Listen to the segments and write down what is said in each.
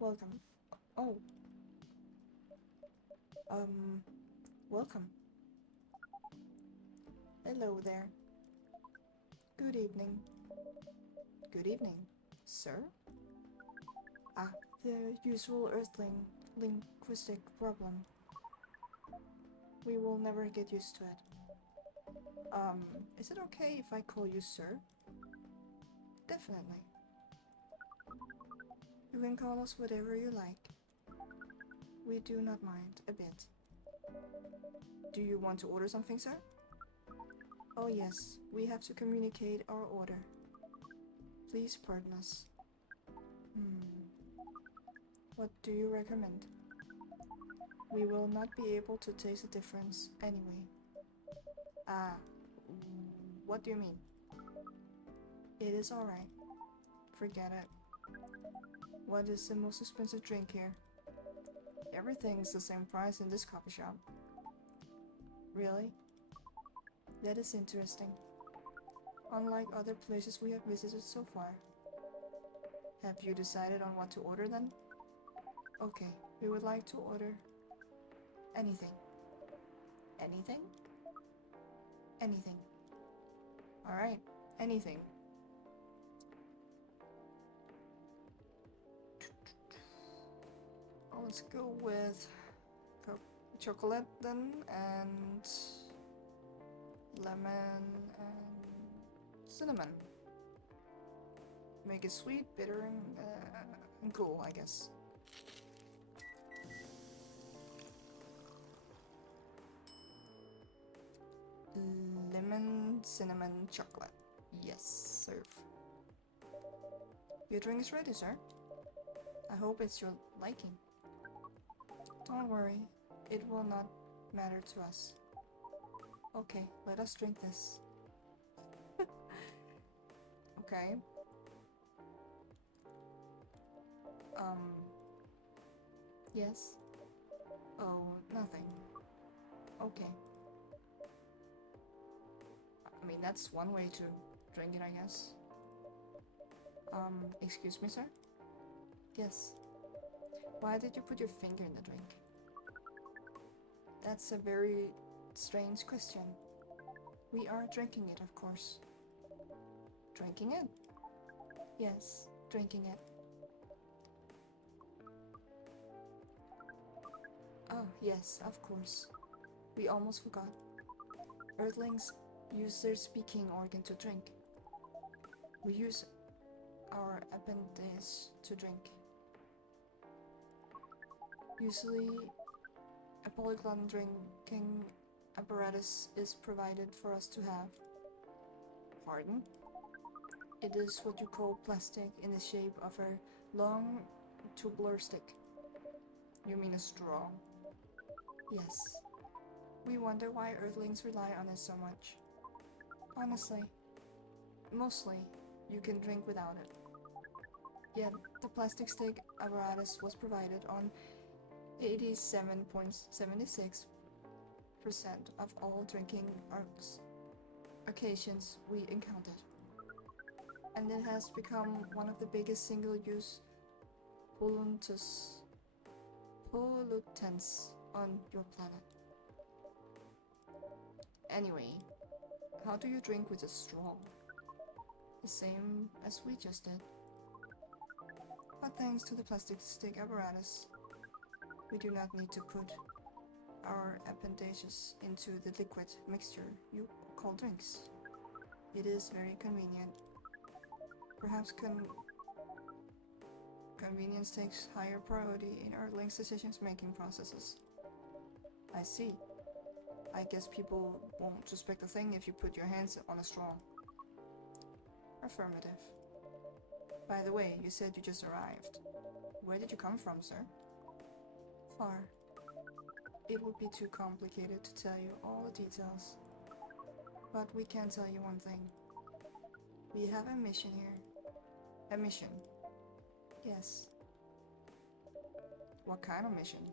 Welcome. Oh, welcome. Hello there. Good evening. Good evening, sir. Ah, the usual Earthling linguistic problem. We will never get used to it. Is it okay if I call you sir? Definitely. You can call us whatever you like. We do not mind a bit. Do you want to order something, sir? Oh yes, we have to communicate our order. Please pardon us. Hmm. What do you recommend? We will not be able to taste the difference anyway. Ah, what do you mean? It is alright. Forget it. What is the most expensive drink here? Everything's the same price in this coffee shop. Really? That is interesting. Unlike other places we have visited so far. Have you decided on what to order then? Okay, we would like to order anything. Anything? Anything. Alright, anything. Let's go with chocolate then, and lemon and cinnamon. Make it sweet, bitter, and cool, I guess. Lemon, cinnamon, chocolate. Yes, serve. Your drink is ready, sir. I hope it's your liking. Don't worry, it will not matter to us. Okay, let us drink this. Okay. Yes. Oh, nothing. Okay. I mean, that's one way to drink it, I guess. Excuse me, sir? Yes. Why did you put your finger in the drink? That's a very strange question. We are drinking it, of course. Drinking it? Yes, drinking it. Oh, yes, of course. We almost forgot. Earthlings use their speaking organ to drink. We use our appendage to drink. Usually, a polyglot drinking apparatus is provided for us to have. Pardon? It is what you call plastic in the shape of a long tubular stick. You mean a straw? Yes. We wonder why Earthlings rely on it so much. Honestly, mostly, you can drink without it. Yet, the plastic stick apparatus was provided on 87.76% of all drinking occasions we encountered. And it has become one of the biggest single-use pollutants on your planet. Anyway, how do you drink with a straw? The same as we just did. But thanks to the plastic stick apparatus, we do not need to put our appendages into the liquid mixture you call drinks. It is very convenient. Perhaps convenience takes higher priority in Earthling's decision-making processes. I see. I guess people won't suspect a thing if you put your hands on a straw. Affirmative. By the way, you said you just arrived. Where did you come from, sir? Far. It would be too complicated to tell you all the details. But we can tell you one thing. We have a mission here. A mission. Yes. What kind of mission?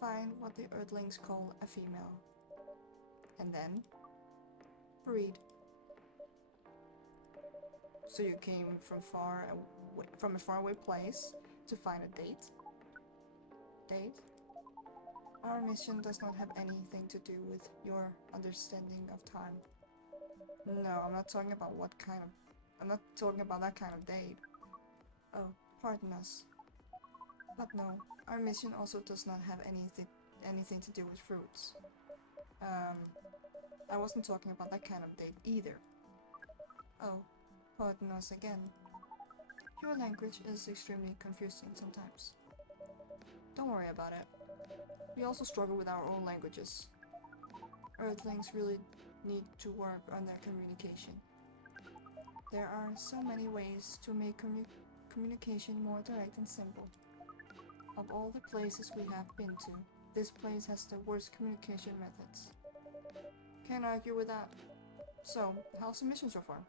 Find what the Earthlings call a female. And then breed. So you came from a faraway place To find a date? Date? Our mission does not have anything to do with your understanding of time. No, I'm not talking about I'm not talking about that kind of date. Oh, pardon us. But no, our mission also does not have anything to do with fruits. I wasn't talking about that kind of date either. Oh, pardon us again. Your language is extremely confusing sometimes. Don't worry about it. We also struggle with our own languages. Earthlings really need to work on their communication. There are so many ways to make communication more direct and simple. Of all the places we have been to, this place has the worst communication methods. Can't argue with that. So, how's the mission so far?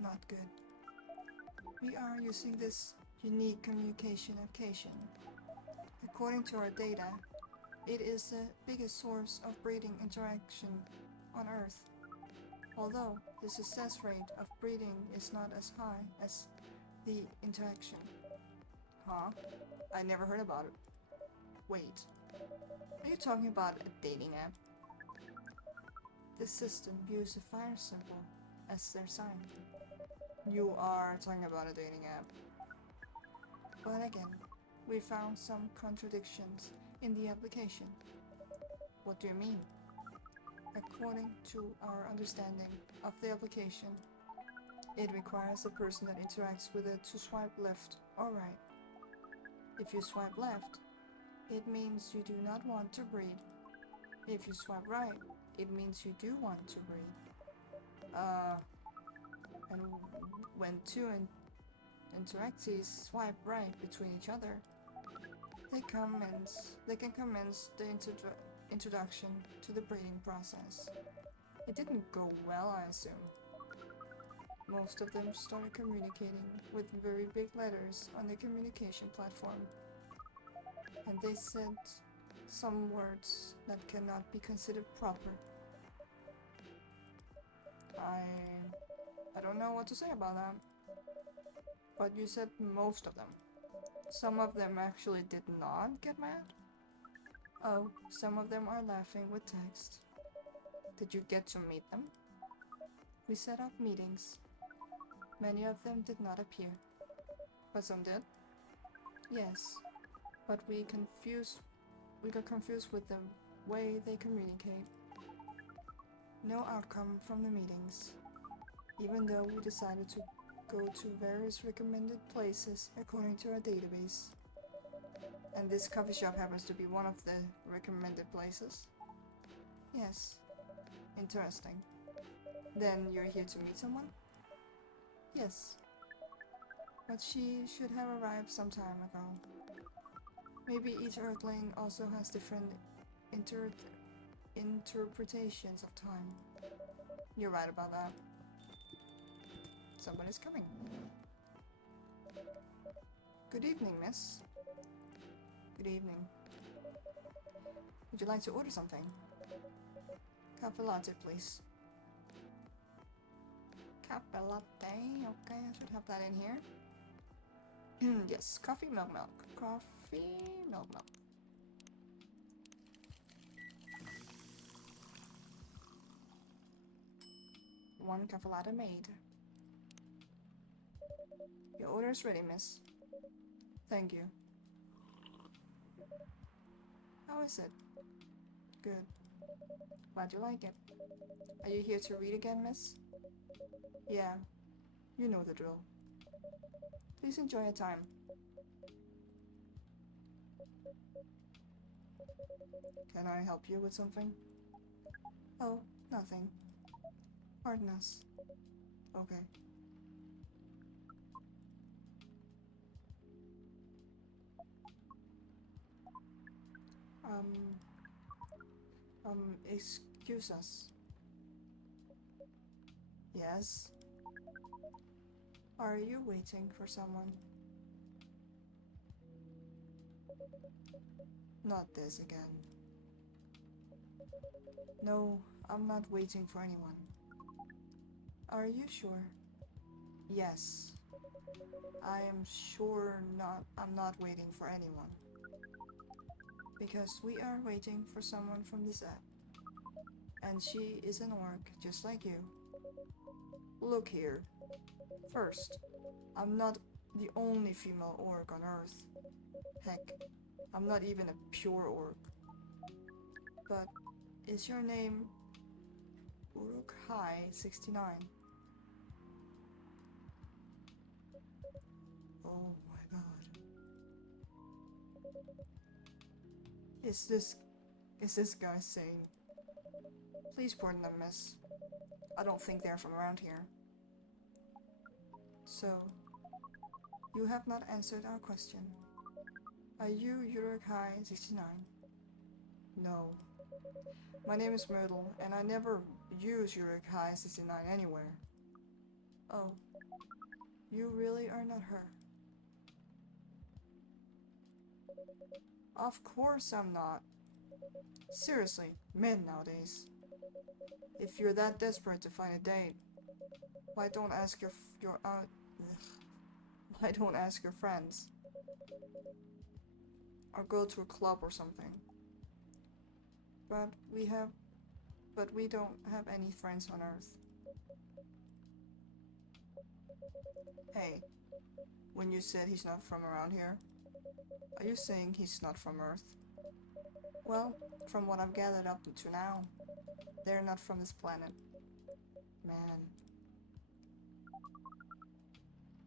Not good. We are using this unique communication application. According to our data, it is the biggest source of breeding interaction on Earth. Although the success rate of breeding is not as high as the interaction. Huh? I never heard about it. Wait, are you talking about a dating app? This system views a fire symbol as their sign. You are talking about a dating app. But again, we found some contradictions in the application. What do you mean? According to our understanding of the application, it requires the person that interacts with it to swipe left or right. If you swipe left, it means you do not want to breed. If you swipe right, it means you do want to breed. And when two interactees swipe right between each other, they can commence the introduction to the breeding process. It didn't go well, I assume. Most of them started communicating with very big letters on the communication platform, and they said some words that cannot be considered proper. I don't know what to say about that. But you said most of them. Some of them actually did not get mad? Oh, some of them are laughing with text. Did you get to meet them? We set up meetings. Many of them did not appear. But some did? Yes. But we got confused with the way they communicate. No outcome from the meetings. Even though we decided to go to various recommended places according to our database. And this coffee shop happens to be one of the recommended places? Yes. Interesting. Then you're here to meet someone? Yes. But she should have arrived some time ago. Maybe each Earthling also has different interpretations of time. You're right about that. Somebody's coming. Good evening, miss. Good evening. Would you like to order something? Cafe latte, please. Cafe latte, okay, I should have that in here. Yes, coffee, milk. Coffee, milk. One cafe latte made. Your order is ready, miss. Thank you. How is it? Good. Glad you like it. Are you here to read again, miss? Yeah. You know the drill. Please enjoy your time. Can I help you with something? Oh, nothing. Pardon us. Okay. Excuse us. Yes? Are you waiting for someone? Not this again. No, I'm not waiting for anyone. Are you sure? Yes, I am sure I'm not waiting for anyone. Because we are waiting for someone from this app. And she is an orc just like you. Look here. First, I'm not the only female orc on Earth. Heck, I'm not even a pure orc. But is your name Uruk-hai 69? Oh my god. Is this guy sane? Please pardon them, miss. I don't think they're from around here. So, you have not answered our question. Are you Uruk-hai 69? No. My name is Myrtle, and I never use Uruk-hai 69 anywhere. Oh. You really are not her. Of course I'm not. Seriously, men nowadays. If you're that desperate to find a date, why don't ask why don't ask your friends? Or go to a club or something. But we don't have any friends on Earth. Hey, when you said he's not from around here, are you saying he's not from Earth? Well, from what I've gathered up to now, they're not from this planet. Man.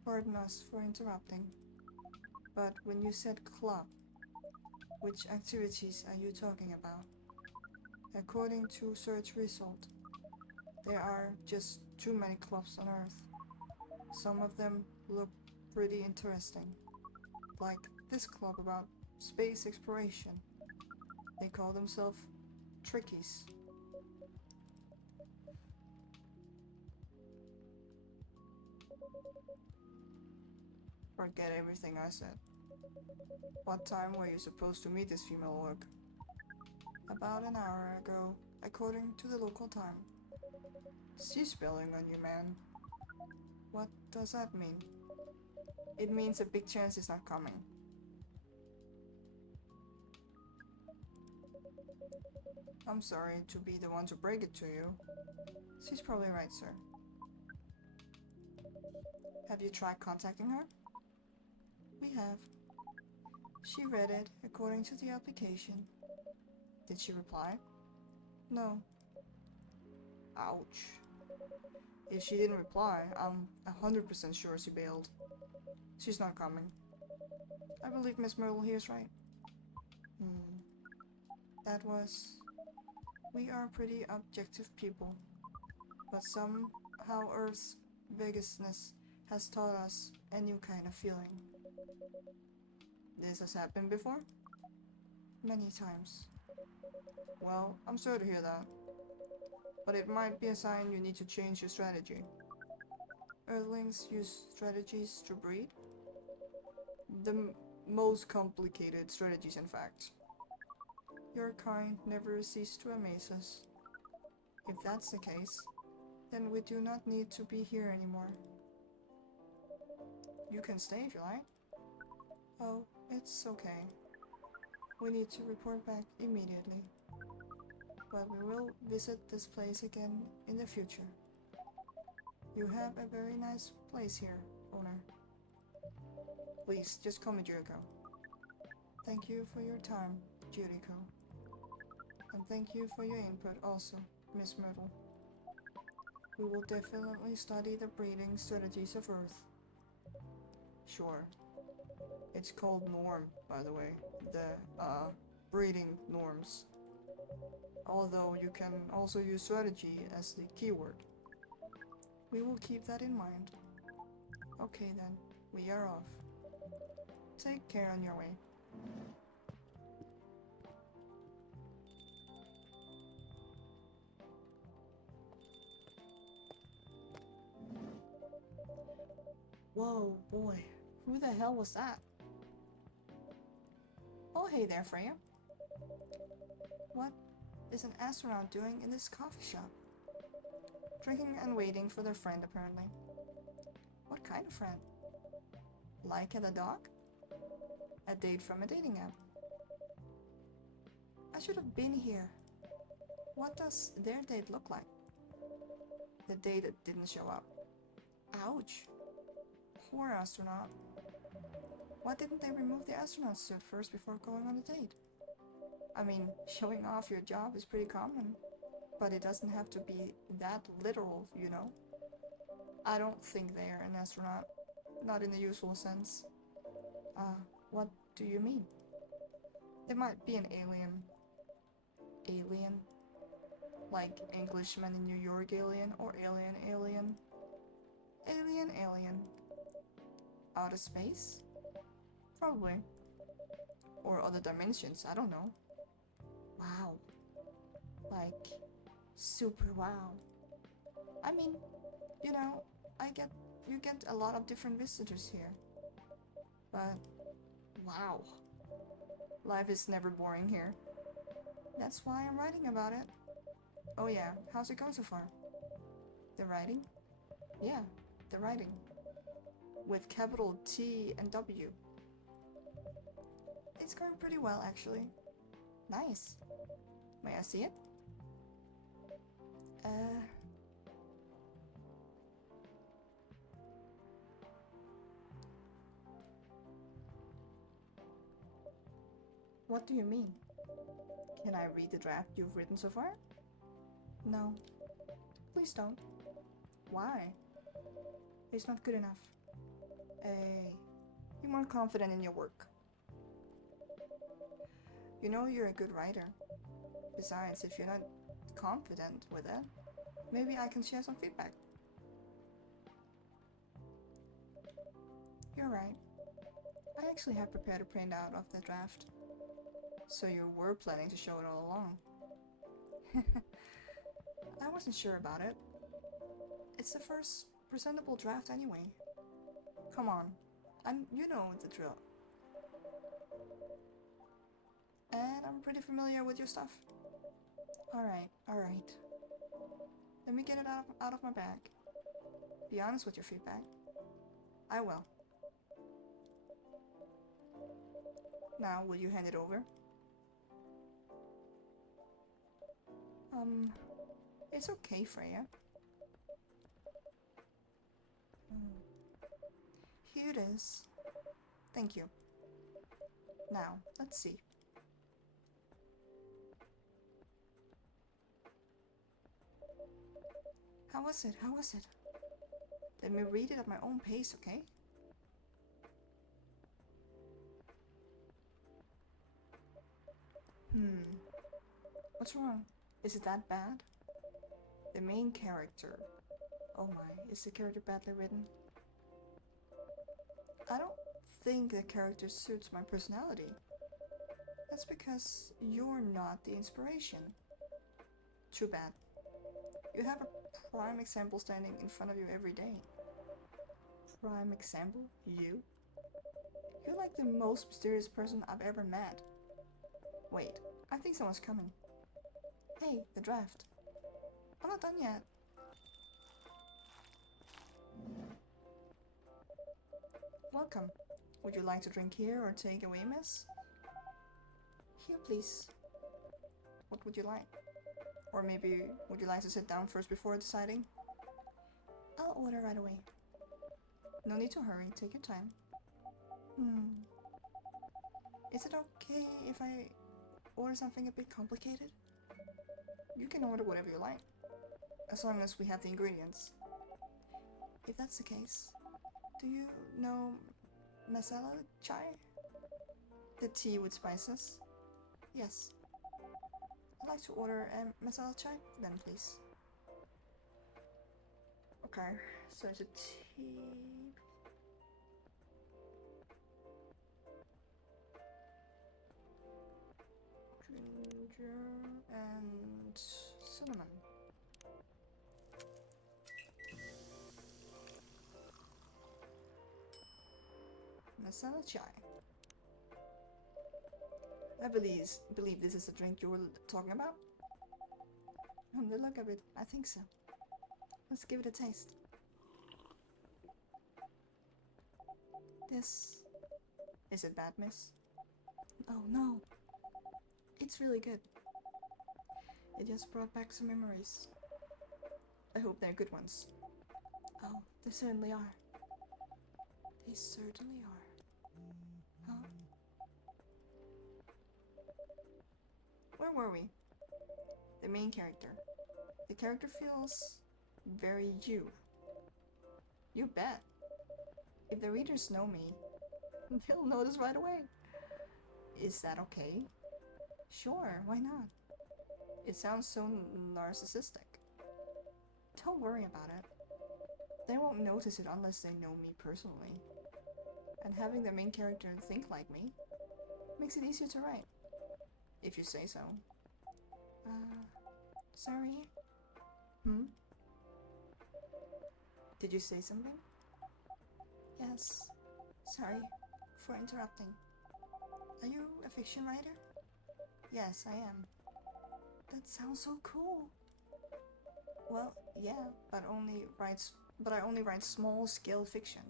Pardon us for interrupting, but when you said club, which activities are you talking about? According to search result, there are just too many clubs on Earth. Some of them look pretty interesting, like this club about space exploration. They call themselves Trickies. Forget everything I said. What time were you supposed to meet this female orc? About an hour ago, according to the local time. She's spelling on you, man. What does that mean? It means a big chance is not coming. I'm sorry to be the one to break it to you. She's probably right, sir. Have you tried contacting her? We have. She read it according to the application. Did she reply? No. Ouch. If she didn't reply, I'm 100% sure she bailed. She's not coming. I believe Miss Myrtle here is right. That was... We are pretty objective people. But somehow Earth's vagueness has taught us a new kind of feeling. This has happened before? Many times. Well, I'm sorry to hear that. But it might be a sign you need to change your strategy. Earthlings use strategies to breed? The most complicated strategies, in fact. Your kind never cease to amaze us. If that's the case, then we do not need to be here anymore. You can stay if you like. Oh, it's okay. We need to report back immediately. But we will visit this place again in the future. You have a very nice place here, owner. Please, just call me Jericho. Thank you for your time, Jericho. And thank you for your input also, Miss Myrtle. We will definitely study the breeding strategies of Earth. Sure. It's called norm, by the way. The, breeding norms. Although you can also use strategy as the keyword. We will keep that in mind. Okay then, we are off. Take care on your way. Whoa, boy. Who the hell was that? Oh, hey there, Freya. What is an astronaut doing in this coffee shop? Drinking and waiting for their friend, apparently. What kind of friend? Like at a dog? A date from a dating app. I should have been here. What does their date look like? The date that didn't show up. Ouch. Poor astronaut. Why didn't they remove the astronaut suit first before going on the date? I mean, showing off your job is pretty common, but it doesn't have to be that literal, you know? I don't think they are an astronaut. Not in the usual sense. What do you mean? They might be an alien. Alien? Like Englishman in New York alien or alien alien? Alien alien. Outer space? Probably. Or other dimensions, I don't know. Wow. Like, super wow. I mean, you know, you get a lot of different visitors here. But, wow. Life is never boring here. That's why I'm writing about it. Oh yeah, how's it going so far? The writing? Yeah, the writing. With capital T and W. It's going pretty well, actually. Nice. May I see it? What do you mean? Can I read the draft you've written so far? No. Please don't. Why? It's not good enough. Be more confident in your work. You know you're a good writer. Besides, if you're not confident with it, maybe I can share some feedback. You're right. I actually have prepared a printout of the draft. So you were planning to show it all along. I wasn't sure about it. It's the first presentable draft anyway. Come on, you know the drill. And I'm pretty familiar with your stuff. Alright. Let me get it out of my bag. Be honest with your feedback. I will. Now, will you hand it over? It's okay, Freya. Here it is. Thank you. Now, let's see. How was it? Let me read it at my own pace, okay? What's wrong? Is it that bad? The main character. Oh my, is the character badly written? I don't think the character suits my personality. That's because you're not the inspiration. Too bad. You have a prime example standing in front of you every day. Prime example? You? You're like the most mysterious person I've ever met. Wait, I think someone's coming. Hey, the draft. I'm not done yet. Welcome. Would you like to drink here or take away, miss? Here, please. What would you like? Or maybe, would you like to sit down first before deciding? I'll order right away. No need to hurry, take your time. Is it okay if I order something a bit complicated? You can order whatever you like, as long as we have the ingredients. If that's the case, do you know masala chai? The tea with spices? Yes. I'd like to order a masala chai, then please. Okay, so it's a tea. Ginger and cinnamon. Masala chai. I believe this is the drink you were talking about. From the look of it, I think so. Let's give it a taste. This... Is it bad, miss? Oh no. It's really good. It just brought back some memories. I hope they're good ones. Oh, they certainly are. They certainly are. Huh? Where were we? The main character. The character feels very you. You bet. If the readers know me, they'll notice right away. Is that okay? Sure, why not? It sounds so narcissistic. Don't worry about it. They won't notice it unless they know me personally. And having the main character think like me makes it easier to write. If you say so. Sorry? Hmm? Did you say something? Yes. Sorry for interrupting. Are you a fiction writer? Yes, I am. That sounds so cool. Well, yeah, but I only write small-scale fiction.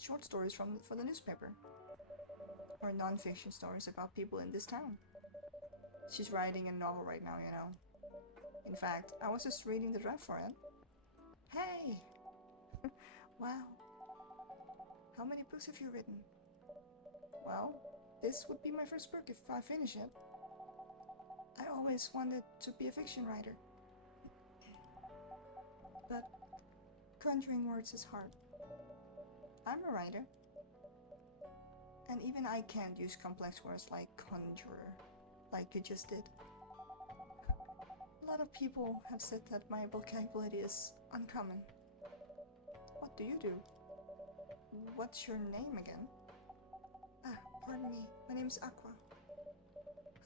Short stories for the newspaper. Or non-fiction stories about people in this town. She's writing a novel right now, you know. In fact, I was just reading the draft for it. Hey! Wow. How many books have you written? Well, this would be my first book if I finish it. I always wanted to be a fiction writer. But conjuring words is hard. I'm a writer. And even I can't use complex words like conjurer, like you just did. A lot of people have said that my vocabulary is uncommon. What do you do? What's your name again? Ah, pardon me. My name's Aqua.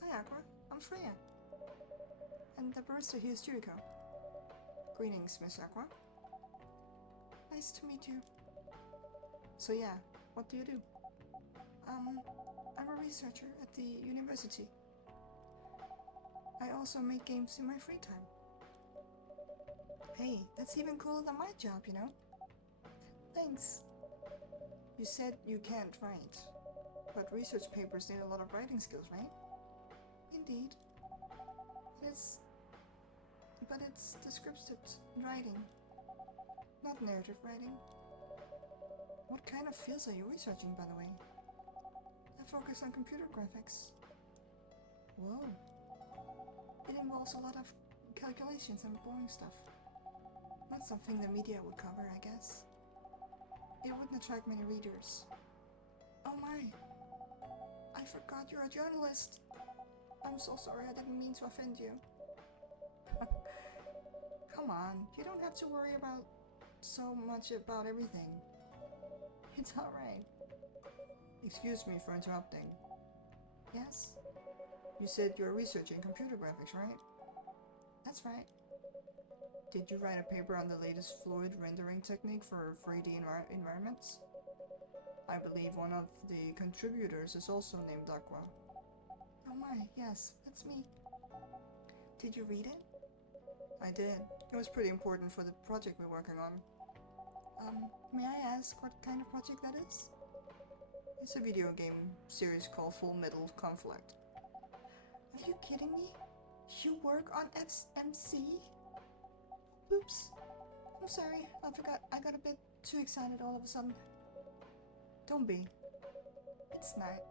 Hi, Aqua. I'm Freya. And the barista here is Juriko. Greetings, Miss Aqua. Nice to meet you. So yeah, what do you do? I'm a researcher at the university. I also make games in my free time. Hey, that's even cooler than my job, you know? Thanks. You said you can't write, but research papers need a lot of writing skills, right? Indeed. But it's descriptive writing, not narrative writing. What kind of fields are you researching, by the way? I focus on computer graphics. Whoa. It involves a lot of calculations and boring stuff. Not something the media would cover, I guess. It wouldn't attract many readers. Oh my. I forgot you're a journalist. I'm so sorry, I didn't mean to offend you. Come on, you don't have to worry about so much about everything. It's alright. Excuse me for interrupting. Yes? You said you're researching computer graphics, right? That's right. Did you write a paper on the latest fluid rendering technique for 3D environments? I believe one of the contributors is also named Aqua. Oh my, yes, that's me. Did you read it? I did. It was pretty important for the project we're working on. May I ask what kind of project that is? It's a video game series called Full Metal Conflict. Are you kidding me? You work on FMC? Oops. I'm sorry, I got a bit too excited all of a sudden. Don't be.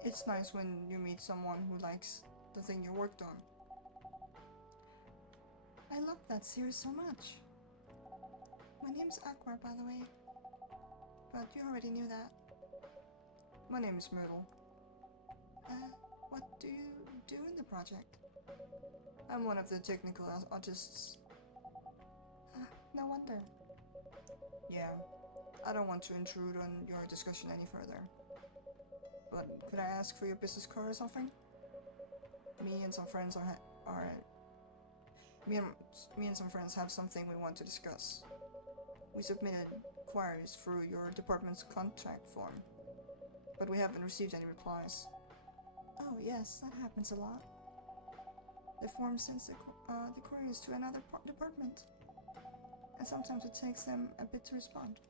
It's nice when you meet someone who likes the thing you worked on. I love that series so much. My name's Aqua, by the way. But you already knew that. My name is Myrtle. What do you do in the project? I'm one of the technical artists. No wonder. Yeah, I don't want to intrude on your discussion any further. But could I ask for your business card or something? Me and some friends me and some friends have something we want to discuss. We submitted queries through your department's contact form, but we haven't received any replies. Oh yes, that happens a lot. The form sends the queries to another department, and sometimes it takes them a bit to respond.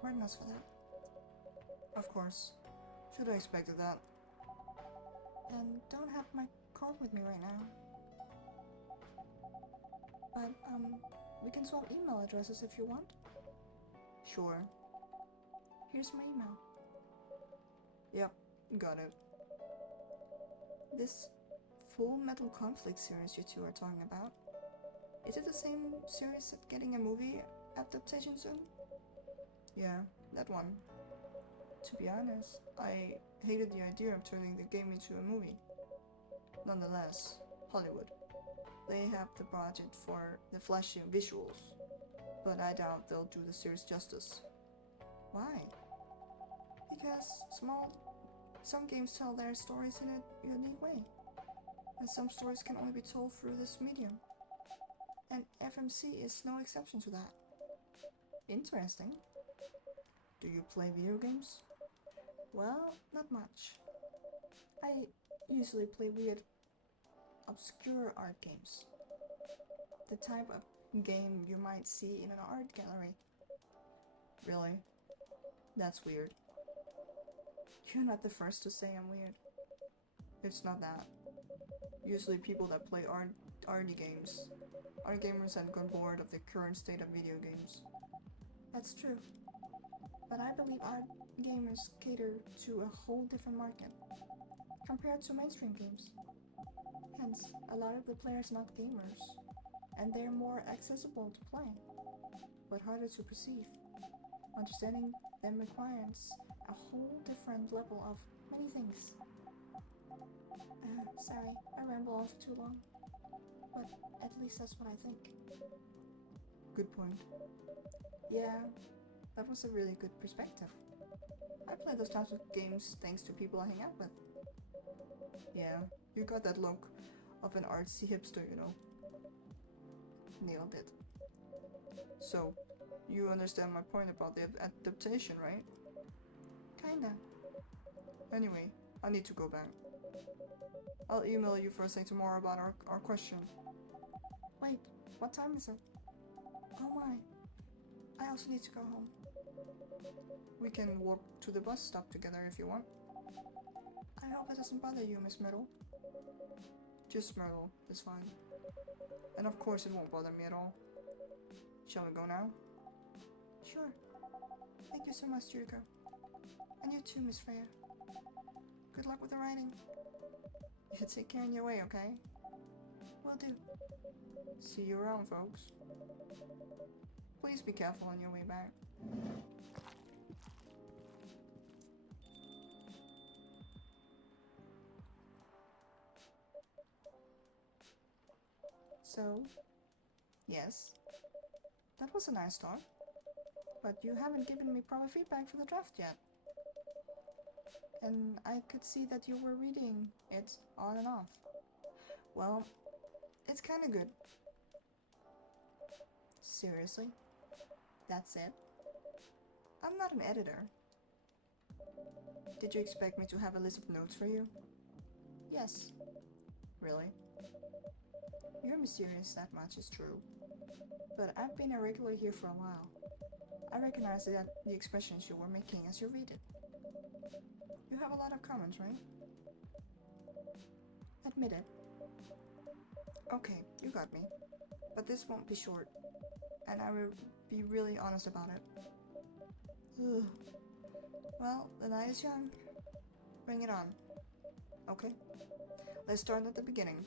Pardon us for that. Of course. Should have expected that. And don't have my card with me right now. But, we can swap email addresses if you want. Sure. Here's my email. Yep, got it. This Full Metal Conflict series you two are talking about, is it the same series that getting a movie adaptation soon? Yeah, that one. To be honest, I hated the idea of turning the game into a movie. Nonetheless, Hollywood. They have the budget for the flashy visuals, but I doubt they'll do the series justice. Why? Because some games tell their stories in a unique way, and some stories can only be told through this medium. And FMC is no exception to that. Interesting. Do you play video games? Well, not much. I usually play weird, obscure art games. The type of game you might see in an art gallery. Really? That's weird. You're not the first to say I'm weird. It's not that. Usually people that play arty games are gamers that got bored of the current state of video games. That's true. But I believe art gamers cater to a whole different market compared to mainstream games. Hence, a lot of the players are not gamers, and they're more accessible to play, but harder to perceive. Understanding them requires a whole different level of many things. Sorry, I ramble on for too long, but at least that's what I think. Good point. Yeah, that was a really good perspective. I play those types of games thanks to people I hang out with. Yeah, you got that look of an artsy hipster, you know. Nailed it. So, you understand my point about the adaptation, right? Kinda. Anyway, I need to go back. I'll email you first thing tomorrow about our question. Wait, what time is it? Oh my. I also need to go home. We can walk to the bus stop together if you want. I hope it doesn't bother you, Miss Myrtle. Just Myrtle, it's fine. And of course it won't bother me at all. Shall we go now? Sure. Thank you so much, Juriko. And you too, Miss Freya. Good luck with the writing. You take care on your way, okay? Will do. See you around, folks. Please be careful on your way back. So, yes, that was a nice talk, but you haven't given me proper feedback for the draft yet. And I could see that you were reading it on and off. Well, it's kinda good. Seriously? That's it? I'm not an editor. Did you expect me to have a list of notes for you? Yes. Really? You're mysterious, that much is true. But I've been a regular here for a while. I recognize the expressions you were making as you read it. You have a lot of comments, right? Admit it. Okay, you got me. But this won't be short. And I will be really honest about it. Ugh. Well, the night is young. Bring it on. Okay? Let's start at the beginning.